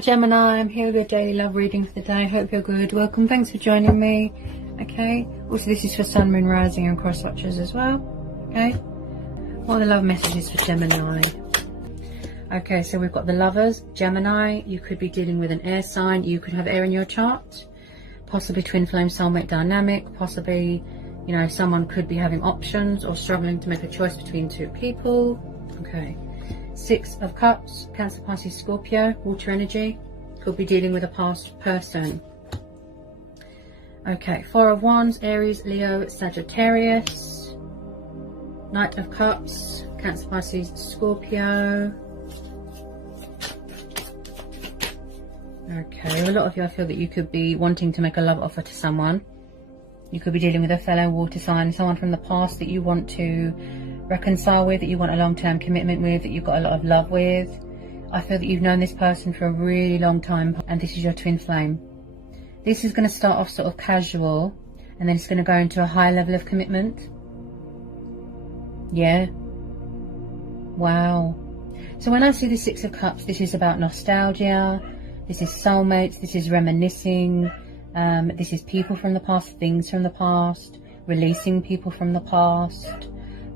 Hi Gemini, I'm here with your daily love reading for the day. Hope you're good. Welcome, thanks for joining me. Okay, also this is for Sun, Moon, Rising and cross watchers as well. Okay, what are the love messages for Gemini? Okay, so we've got the Lovers, Gemini. You could be dealing with an air sign. You could have air in your chart, possibly twin flame soulmate dynamic, possibly, you know, someone could be having options or struggling to make a choice between two people. Okay, Six of Cups, Cancer, Pisces, Scorpio, water energy, could be dealing with a past person. Okay, Four of Wands, Aries, Leo, Sagittarius, Knight of Cups, Cancer, Pisces, Scorpio. Okay, a lot of you, I feel that you could be wanting to make a love offer to someone. You could be dealing with a fellow water sign, someone from the past that you want to reconcile with, that you want a long-term commitment with, that you've got a lot of love with. I feel that you've known this person for a really long time and this is your twin flame. This is going to start off sort of casual and then it's going to go into a high level of commitment. Yeah. Wow. So when I see the Six of Cups, this is about nostalgia. This is soulmates, this is reminiscing, this is people from the past, things from the past, releasing people from the past.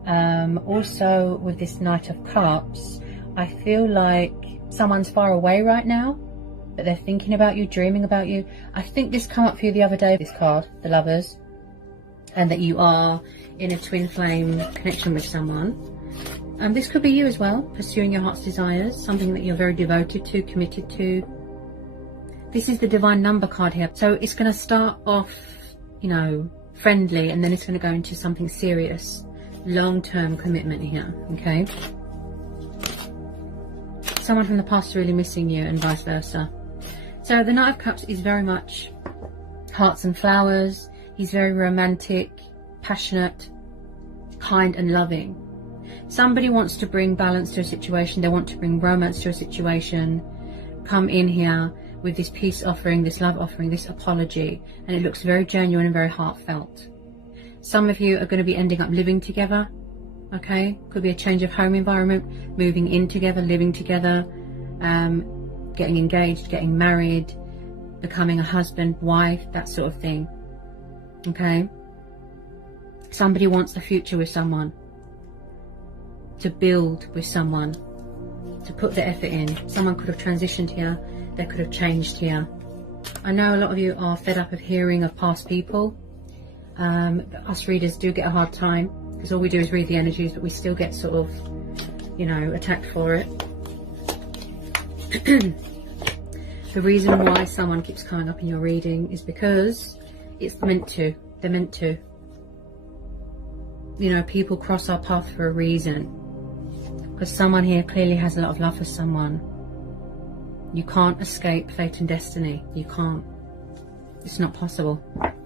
Also with this Knight of Cups, I feel like someone's far away right now, but they're thinking about you, dreaming about you. I think this came up for you the other day, this card, the Lovers, and that you are in a twin flame connection with someone. This could be you as well, pursuing your heart's desires, something that you're very devoted to, committed to. This is the divine number card here. So it's going to start off, you know, friendly, and then it's going to go into something serious. Long-term commitment here, okay? Someone from the past is really missing you and vice versa. So the Knight of Cups is very much hearts and flowers. He's very romantic, passionate, kind and loving. Somebody wants to bring balance to a situation. They want to bring romance to a situation. Come in here with this peace offering, this love offering, this apology, and it looks very genuine and very heartfelt. Some of you are going to be ending up living together, okay? Could be a change of home environment, moving in together, living together, getting engaged, getting married, becoming a husband, wife, that sort of thing, okay? Somebody wants a future with someone, to build with someone, to put the effort in. Someone could have transitioned here. They could have changed here. I know a lot of you are fed up of hearing of past people. Us readers do get a hard time because all we do is read the energies, but we still get sort of, you know, attacked for it. The reason why someone keeps coming up in your reading is because it's meant to. They're meant to. You know, people cross our path for a reason. Because someone here clearly has a lot of love for someone. You can't escape fate and destiny. You can't. It's not possible.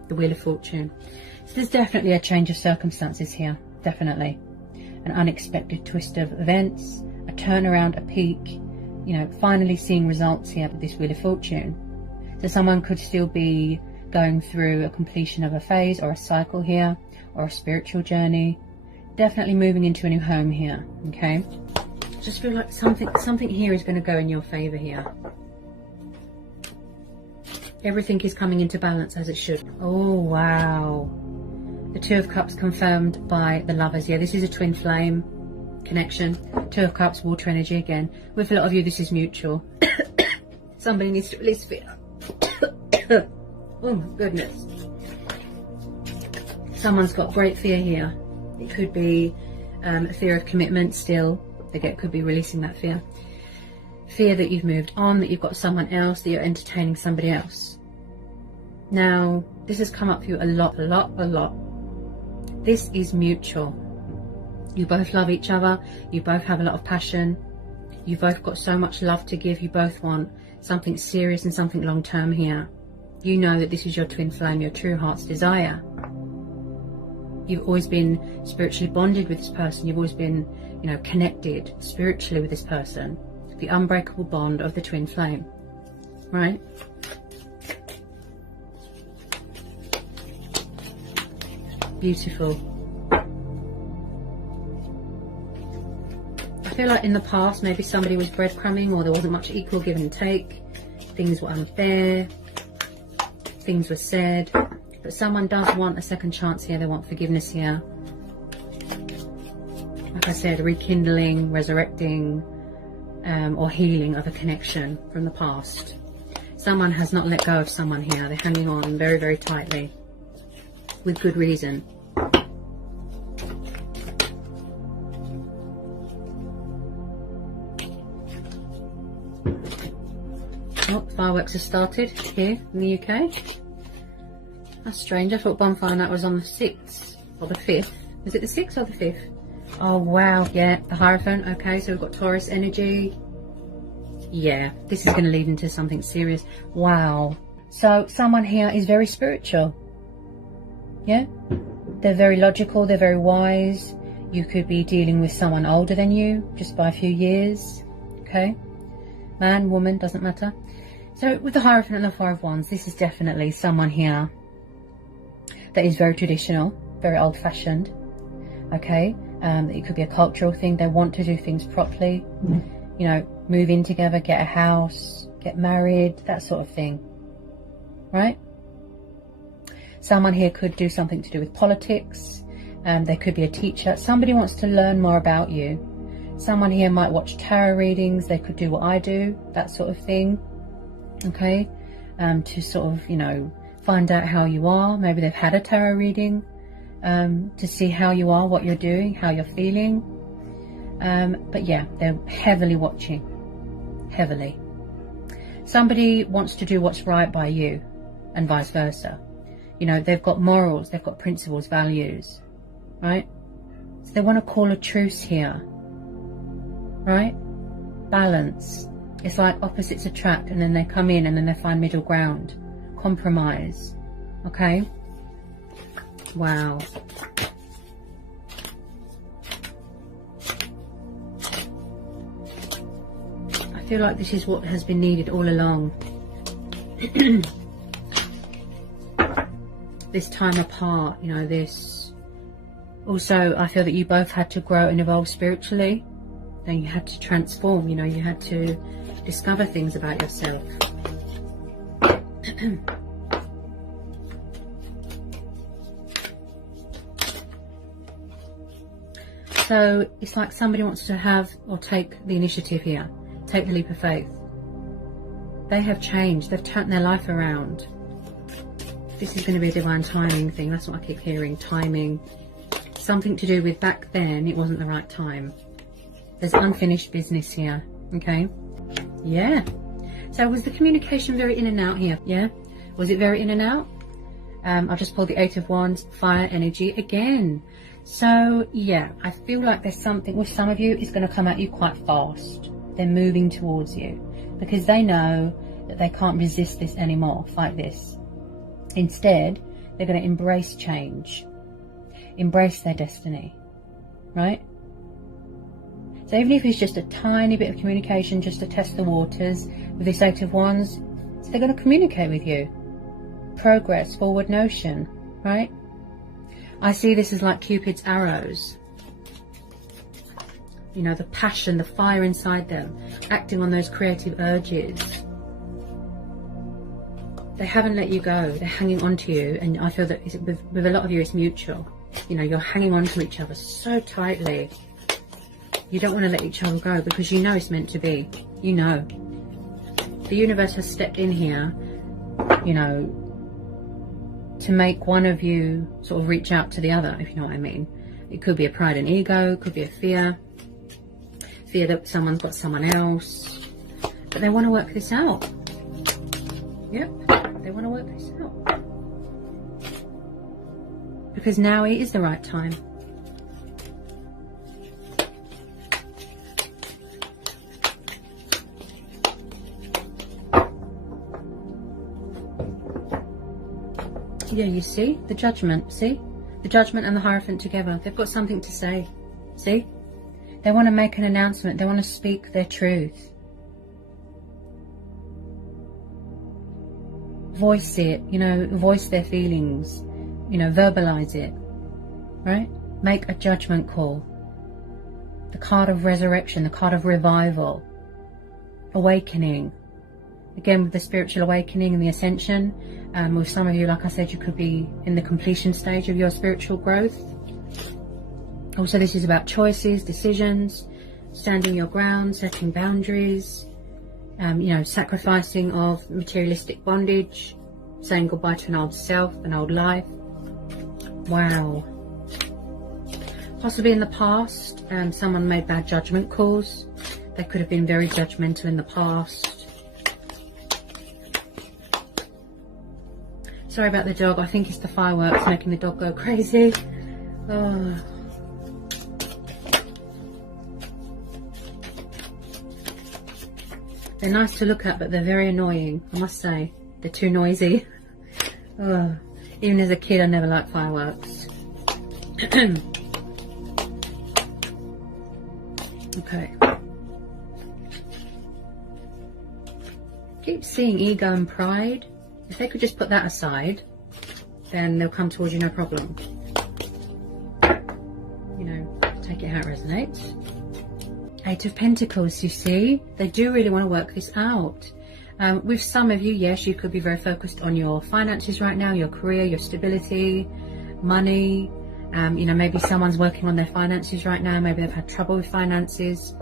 The Wheel of Fortune. So there's definitely a change of circumstances here. Definitely. An unexpected twist of events. A turnaround, a peak. You know, finally seeing results here with this Wheel of Fortune. So someone could still be going through a completion of a phase or a cycle here. Or a spiritual journey. Definitely moving into a new home here. Okay. Just feel like something here is going to go in your favor here. Everything is coming into balance as it should. Oh wow, the Two of Cups confirmed by the Lovers. Yeah, this is a twin flame connection. Two of Cups, water energy again. With a lot of you, this is mutual. Somebody needs to release fear. Oh my goodness, someone's got great fear here. It could be a fear of commitment still. Could be releasing that fear. Fear that you've moved on, that you've got someone else, that you're entertaining somebody else. Now, this has come up for you a lot. This is mutual. You both love each other. You both have a lot of passion. You've both got so much love to give. You both want something serious and something long-term here. You know that this is your twin flame, your true heart's desire. You've always been spiritually bonded with this person. You've always been, you know, connected spiritually with this person. The unbreakable bond of the twin flame, right? Beautiful. I feel like in the past maybe somebody was breadcrumbing, or there wasn't much equal give and take. things were unfair, things were said, but someone does want a second chance here. They want forgiveness here. Like I said, rekindling, resurrecting, or healing of a connection from the past. Someone has not let go of someone here. They're hanging on very, very tightly with good reason. Oh, fireworks have started here in the UK. That's strange. I thought bonfire night was on the 6th or the 5th. Is it the 6th or the 5th? Oh, wow. Yeah, the Hierophant. Okay, so we've got Taurus energy. Yeah, this is going to lead into something serious. Wow. So someone here is very spiritual. Yeah? They're very logical. They're very wise. You could be dealing with someone older than you, just by a few years. Okay? Man, woman, doesn't matter. So with the Hierophant and the Five of Wands, this is definitely someone here that is very traditional, very old-fashioned. Okay? It could be a cultural thing. They want to do things properly. You know, move in together, get a house, get married, that sort of thing. Right? Someone here could do something to do with politics. They could be a teacher. Somebody wants to learn more about you. Someone here might watch tarot readings. They could do what I do, that sort of thing. Okay? To sort of, you know, find out how you are. Maybe they've had a tarot reading to see how you are, what you're doing, how you're feeling. But yeah, they're heavily watching. Heavily. Somebody wants to do what's right by you and vice versa. You know, they've got morals, they've got principles, values. Right? So they want to call a truce here. Right? Balance. It's like opposites attract, and then they come in and then they find middle ground. Compromise. Okay? Wow. I feel like this is what has been needed all along. This time apart, you know, this. Also, I feel that you both had to grow and evolve spiritually. And you had to transform, you know, you had to discover things about yourself. So it's like somebody wants to have or take the initiative here. Take the leap of faith. They have changed. They've turned their life around. This is going to be a divine timing thing. That's what I keep hearing. Timing. Something to do with back then it wasn't the right time. There's unfinished business here. Okay? Yeah. So was the communication very in and out here? Yeah? Was it very in and out? I just pulled the Eight of Wands, fire energy again. So yeah, I feel like there's something with some of you is going to come at you quite fast. They're moving towards you because they know that they can't resist this anymore, fight this. Instead, they're going to embrace change, embrace their destiny, right? So even if it's just a tiny bit of communication, just to test the waters with this Eight of Wands, so they're going to communicate with you. Progress, forward motion, right? I see this as like Cupid's arrows. You know, the passion, the fire inside them, acting on those creative urges. They haven't let you go. They're hanging on to you. And I feel that with a lot of you, it's mutual. You know, you're hanging on to each other so tightly. You don't want to let each other go because you know it's meant to be. You know. The universe has stepped in here, you know, to make one of you sort of reach out to the other, if you know what I mean. It could be a pride and ego, could be a fear that someone's got someone else, but they want to work this out. Yep, they want to work this out because now it is the right time. Yeah, you see the Judgment. See the Judgment and the Hierophant together. They've got something to say. See, they want to make an announcement. They want to speak their truth. Voice it, you know, voice their feelings, you know, verbalize it, right? Make a judgment call. The card of resurrection, the card of revival, awakening, Again, with the spiritual awakening and the ascension, with some of you, like I said, you could be in the completion stage of your spiritual growth. Also, this is about choices, decisions, standing your ground, setting boundaries, you know, sacrificing of materialistic bondage, saying goodbye to an old self, an old life. Wow. Possibly in the past, someone made bad judgment calls. They could have been very judgmental in the past. Sorry about the dog. I think it's the fireworks making the dog go crazy. Oh. They're nice to look at, but they're very annoying, I must say. They're too noisy. Oh. Even as a kid, I never liked fireworks. Okay. Keep seeing ego and pride. If they could just put that aside, then they'll come towards you no problem. You know, take it how it resonates. Eight of Pentacles, you see. They do really want to work this out. With some of you, yes, you could be very focused on your finances right now, your career, your stability, money. You know, maybe someone's working on their finances right now. Maybe they've had trouble with finances.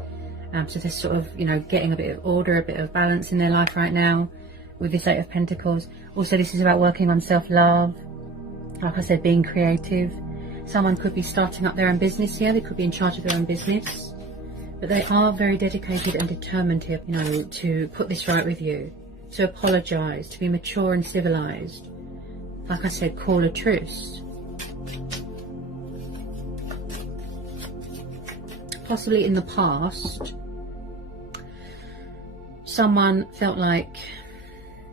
So they're sort of, you know, getting a bit of order, a bit of balance in their life right now with this Eight of Pentacles. Also, this is about working on self-love. Like I said, being creative. Someone could be starting up their own business here. They could be in charge of their own business. But they are very dedicated and determined here, you know, to put this right with you. To apologise, to be mature and civilised. Like I said, call a truce. Possibly in the past, someone felt like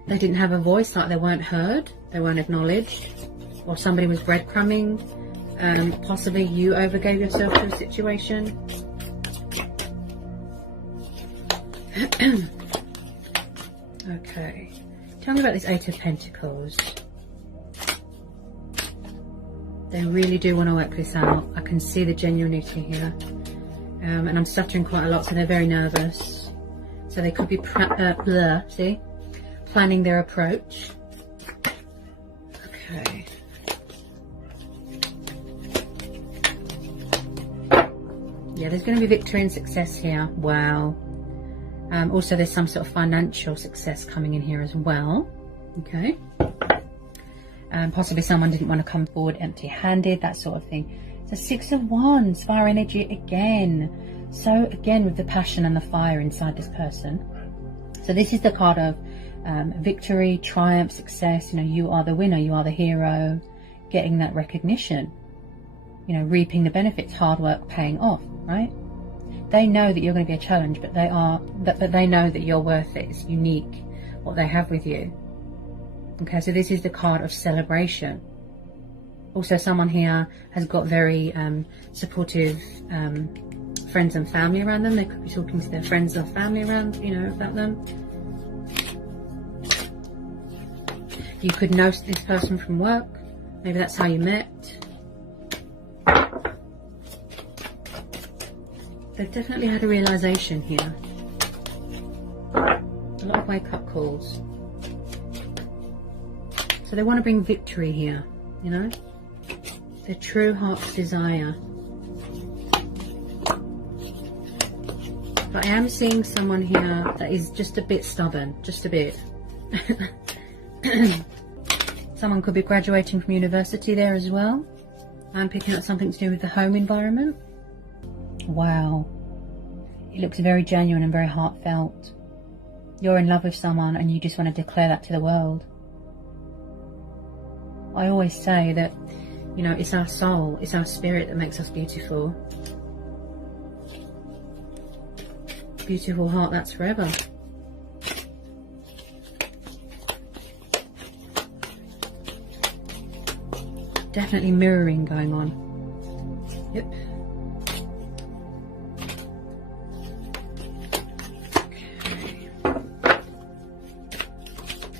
they didn't have a voice, like they weren't heard, they weren't acknowledged, or somebody was breadcrumbing. Possibly you overgave yourself to a situation. Okay, tell me about this Eight of Pentacles. They really do want to work this out. I can see the genuinity here. And I'm stuttering quite a lot, so they're very nervous. So they could be planning their approach. Okay. Yeah, there's going to be victory and success here. Wow. Also, there's some sort of financial success coming in here as well. Okay. Possibly someone didn't want to come forward empty-handed, that sort of thing. So Six of Wands, fire energy again. So again, with the passion and the fire inside this person. So this is the card of victory, triumph, success. You know, you are the winner, you are the hero, getting that recognition. You know, reaping the benefits, hard work paying off, right? They know that you're going to be a challenge, but they know that you're worth it. It's unique what they have with you. Okay, so this is the card of celebration. Also, someone here has got very supportive friends and family around them. They could be talking to their friends or family around, you know, about them. You could know this person from work. Maybe that's how you met. They've definitely had a realization here. A lot of wake-up calls. So they want to bring victory here, you know? Their true heart's desire. But I am seeing someone here that is just a bit stubborn, just a bit. Someone could be graduating from university there as well. I'm picking up something to do with the home environment. Wow. It looks very genuine and very heartfelt. You're in love with someone and you just want to declare that to the world. I always say that, you know, it's our soul, it's our spirit that makes us beautiful. Beautiful heart, that's forever. Definitely mirroring going on. Yep. Okay.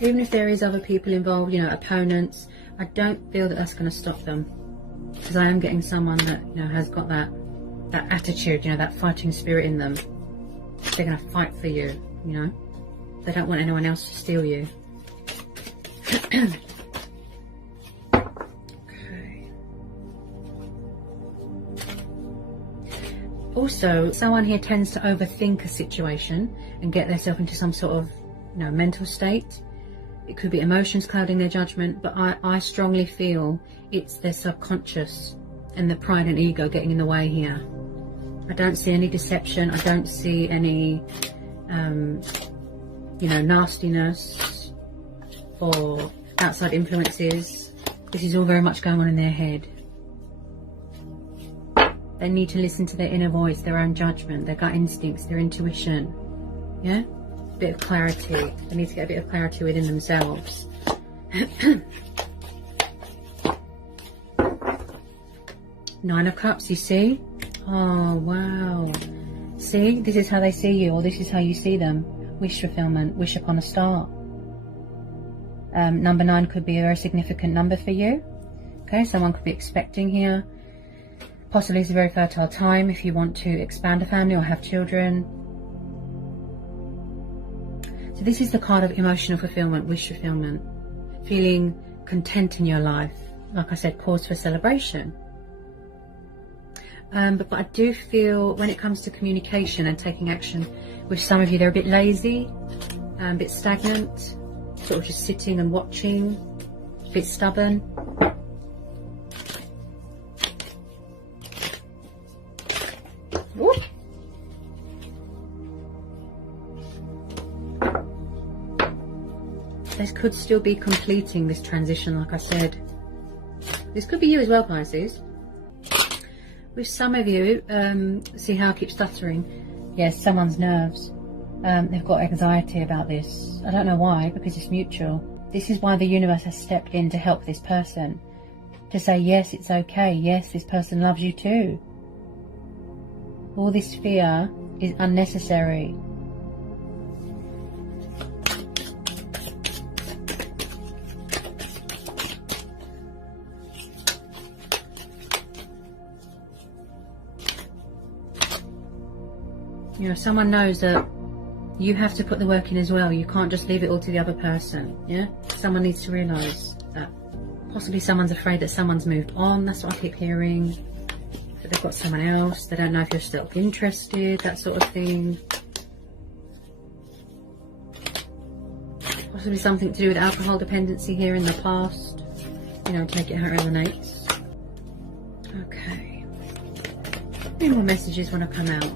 Even if there is other people involved, you know, opponents, I don't feel that that's going to stop them, because I am getting someone that, you know, has got that attitude, you know, that fighting spirit in them. They're going to fight for you, you know. They don't want anyone else to steal you. Okay. Also, someone here tends to overthink a situation and get themselves into some sort of, you know, mental state. It could be emotions clouding their judgment, but I strongly feel it's their subconscious and the pride and ego getting in the way here. I don't see any deception. I don't see any, you know, nastiness or outside influences. This is all very much going on in their head. They need to listen to their inner voice, their own judgment, their gut instincts, their intuition. Yeah? A bit of clarity. They need to get a bit of clarity within themselves. Nine of Cups, you see? Oh, wow. See? This is how they see you, or this is how you see them. Wish fulfillment. Wish upon a star. Number 9 could be a very significant number for you. Okay, someone could be expecting here. Possibly it's a very fertile time if you want to expand a family or have children. So this is the card of emotional fulfillment, wish fulfillment. Feeling content in your life. Like I said, cause for celebration. But I do feel when it comes to communication and taking action, with some of you they're a bit lazy, a bit stagnant, sort of just sitting and watching, a bit stubborn. Whoop. This could still be completing this transition, like I said. This could be you as well, Pisces. With some of you, see how I keep stuttering? Yes, someone's nerves. They've got anxiety about this. I don't know why, because it's mutual. This is why the universe has stepped in to help this person. To say, yes, it's okay. Yes, this person loves you too. All this fear is unnecessary. You know, someone knows that you have to put the work in as well. You can't just leave it all to the other person. Yeah, someone needs to realise that. Possibly someone's afraid that someone's moved on. That's what I keep hearing. That they've got someone else. They don't know if you're still interested. That sort of thing. Possibly something to do with alcohol dependency here in the past. You know, take it how it resonates. Okay. Any more messages want to come out?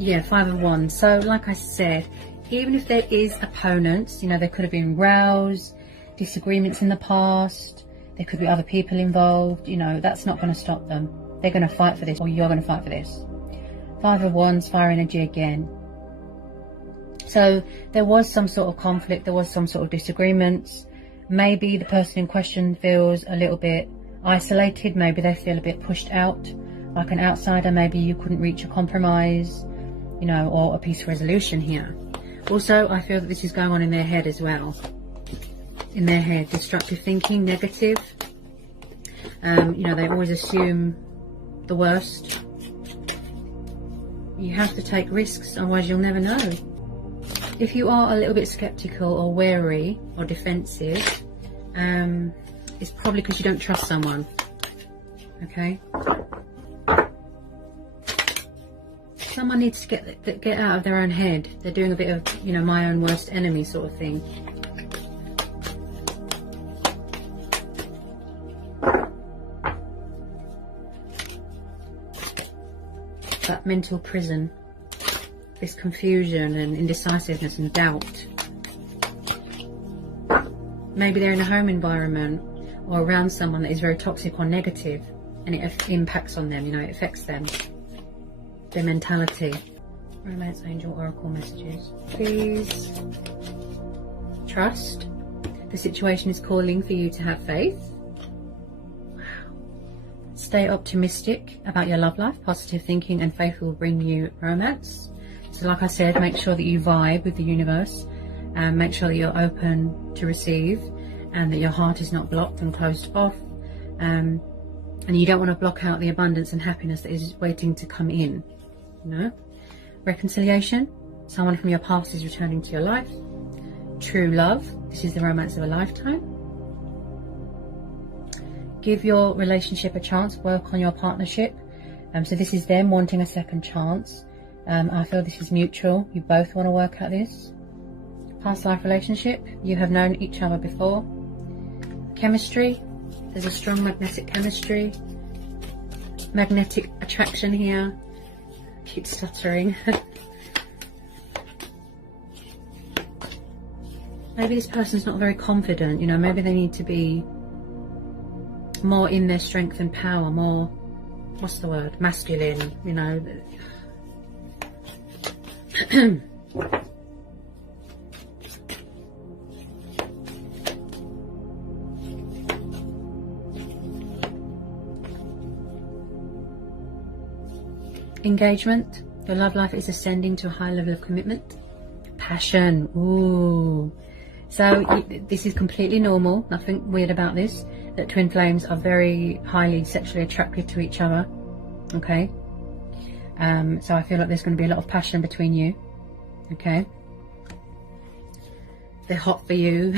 Yeah, 5 of Wands. So like I said, even if there is opponents, you know, there could have been rows, disagreements in the past, there could be other people involved, you know, that's not going to stop them. They're going to fight for this, or you're going to fight for this. 5 of Wands, fire energy again. So there was some sort of conflict, there was some sort of disagreements. Maybe the person in question feels a little bit isolated, maybe they feel a bit pushed out, like an outsider. Maybe you couldn't reach a compromise, you know, or a peaceful resolution here. Also, I feel that this is going on in their head as well. In their head, destructive thinking, negative. You know, they always assume the worst. You have to take risks, otherwise you'll never know. If you are a little bit skeptical or wary or defensive, it's probably because you don't trust someone. Okay? Someone needs to get out of their own head. They're doing a bit of, you know, my own worst enemy sort of thing. That mental prison. This confusion and indecisiveness and doubt. Maybe they're in a home environment or around someone that is very toxic or negative, and it impacts on them, you know, it affects them. Their mentality. Romance angel oracle messages. Please. Trust. The situation is calling for you to have faith. Wow. Stay optimistic about your love life. Positive thinking and faith will bring you romance. So like I said, make sure that you vibe with the universe. And make sure that you're open to receive. And that your heart is not blocked and closed off. And you don't want to block out the abundance and happiness that is waiting to come in. You know, reconciliation, Someone from your past is returning to your life. True love. This is the romance of a lifetime. Give your relationship a chance. Work on your partnership. So this is them wanting a second chance. I feel this is mutual. You both want to work out this. Past life relationship. You have known each other before. Chemistry. There's a strong magnetic chemistry. Magnetic attraction here. Keep stuttering. Maybe this person's not very confident, you know, maybe they need to be more in their strength and power, more, what's the word, masculine, you know. Engagement. Your love life is ascending to a high level of commitment. Passion. Ooh. So this is completely normal, nothing weird about this, that twin flames are very highly sexually attracted to each other. Okay. So I feel like there's going to be a lot of passion between you. Okay. They're hot for you.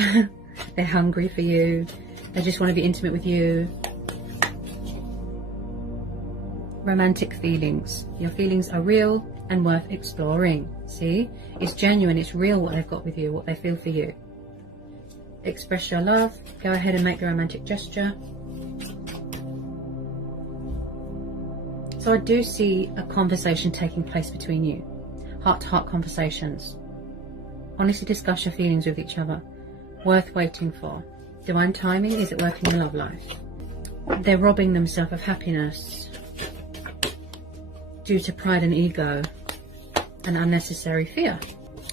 They're hungry for you. They just want to be intimate with you. Romantic feelings. Your feelings are real and worth exploring. See? It's genuine, it's real what they've got with you, what they feel for you. Express your love. Go ahead and make the romantic gesture. So I do see a conversation taking place between you. Heart-to-heart conversations. Honestly discuss your feelings with each other. Worth waiting for. Divine timing. Is it working in your love life? They're robbing themselves of happiness due to pride and ego and unnecessary fear.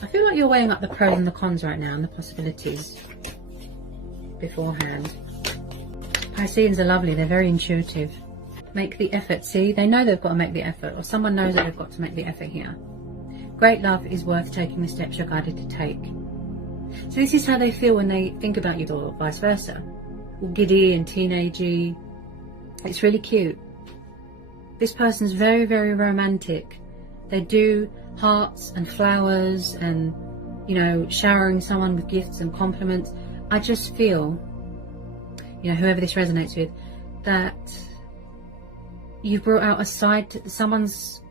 I feel like you're weighing up the pros and the cons right now and the possibilities beforehand. Pisceans are lovely. They're very intuitive. Make the effort. See, they know they've got to make the effort, or someone knows that they've got to make the effort here. Great love is worth taking the steps you're guided to take. So this is how they feel when they think about you, or vice versa. All giddy and teenagey. It's really cute. This person's very, very romantic. They do hearts and flowers and, you know, showering someone with gifts and compliments. I just feel, you know, whoever this resonates with, that you've brought out a side to someone's,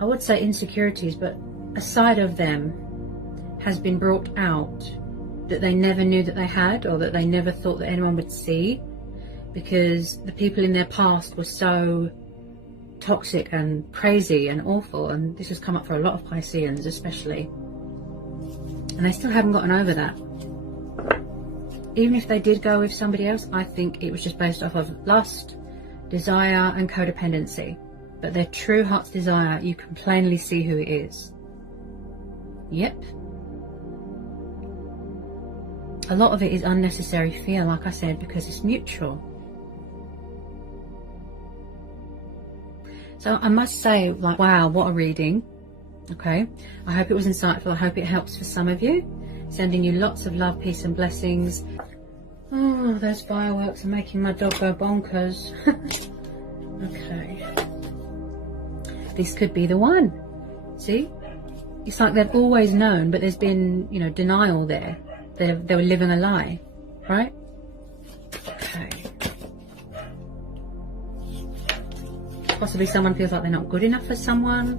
I would say insecurities, but a side of them has been brought out that they never knew that they had, or that they never thought that anyone would see, because the people in their past were so toxic and crazy and awful, and this has come up for a lot of Pisceans especially, and they still haven't gotten over that. Even if they did go with somebody else, I think it was just based off of lust, desire and codependency. But their true heart's desire, you can plainly see who it is. Yep. A lot of it is unnecessary fear, like I said, because it's mutual. So I must say, like, wow, what a reading. Okay, I hope it was insightful. I hope it helps for some of you. Sending you lots of love, peace and blessings. Oh, those fireworks are making my dog go bonkers. Okay. This could be the one. See? It's like they've always known, but there's been, you know, denial there. They were living a lie, right? Okay. Possibly someone feels like they're not good enough for someone.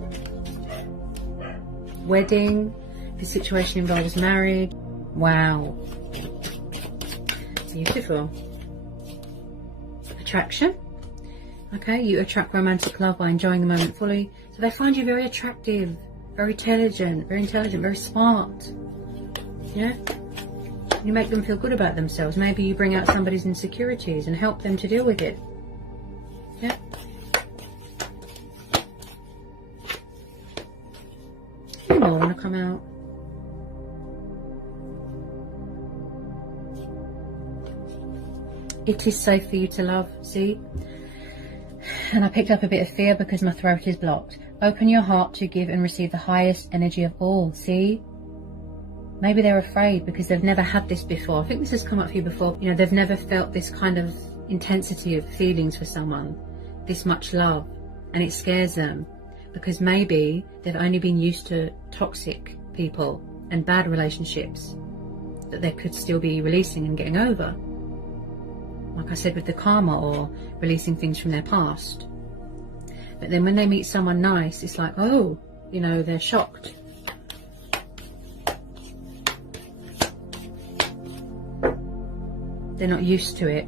Wedding. The situation involves marriage. Wow. Beautiful. Attraction. Okay, you attract romantic love by enjoying the moment fully. So they find you very attractive, very intelligent, very smart. Yeah? You make them feel good about themselves. Maybe you bring out somebody's insecurities and help them to deal with it. Yeah? You more want to come out. It is safe for you to love, see? And I picked up a bit of fear because my throat is blocked. Open your heart to give and receive the highest energy of all, see? Maybe they're afraid because they've never had this before. I think this has come up for you before. You know, they've never felt this kind of intensity of feelings for someone, this much love, and it scares them. because maybe they've only been used to toxic people and bad relationships that they could still be releasing and getting over. Like I said, with the karma, or releasing things from their past. But then when they meet someone nice, it's like, oh, you know, they're shocked. They're not used to it.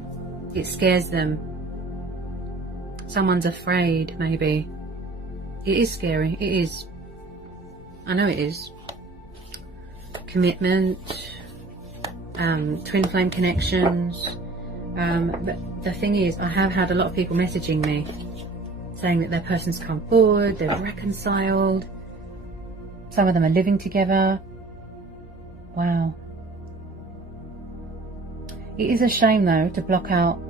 It scares them. Someone's afraid, maybe. It is scary. It is. I know it is. Commitment, twin flame connections. But the thing is, I have had a lot of people messaging me saying that their person's come forward, they're reconciled. Some of them are living together. Wow. It is a shame though to block out